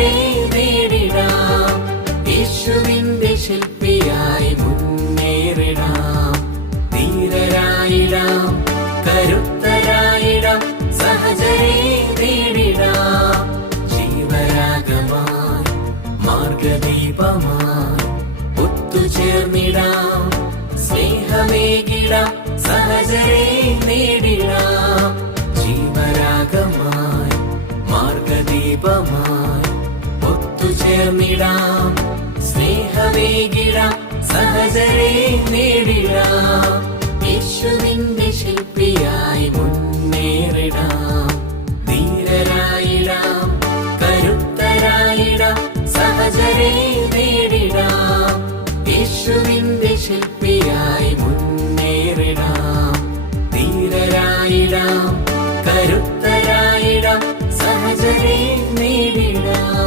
സഹജരെ നേടിടാം. യേശുവിന്റെ ശില്പിയായി മുന്നേറിടാം. ധീരരായിടാം, കരുത്തരായിടാം, സഹജരെ നേടിടാം. ജീവരാഗമായി മാർഗദീപമായി ഒത്തുചേർന്നിടാം. സ്നേഹമേകിടാം, സഹജരെ നേടിടാം. ജീവരാഗമായി മാർഗദീപമായി ഒത്തുചേർന്നിടാം. സ്നേഹമേകിടാം, സഹജരെ നേടിടാം. യേശുവിന്റെ ശില്പിയായി മുന്നേറിടാം. ധീരരായിടാം, കരുത്തരായിടാം, സഹജരെ നേടിടാം. യേശുവിന്റെ ശില്പിയായി മുന്നേറിടാം. ധീരരായിടാം, കരുത്തരായിടാം, സഹജരെ നേടിടാം.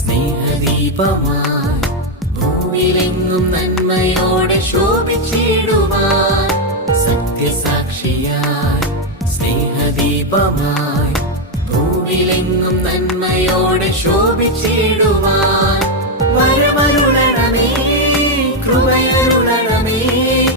സ്നേഹദീപമായി ഭൂമിയിലെങ്ങും നന്മയോടെ ശോഭിച്ചിടുവാൻ. സത്യസാക്ഷിയായി സ്നേഹദീപമായി ഭൂമിയിലെങ്ങും നന്മയോടെ ശോഭിച്ചിടുവാൻ.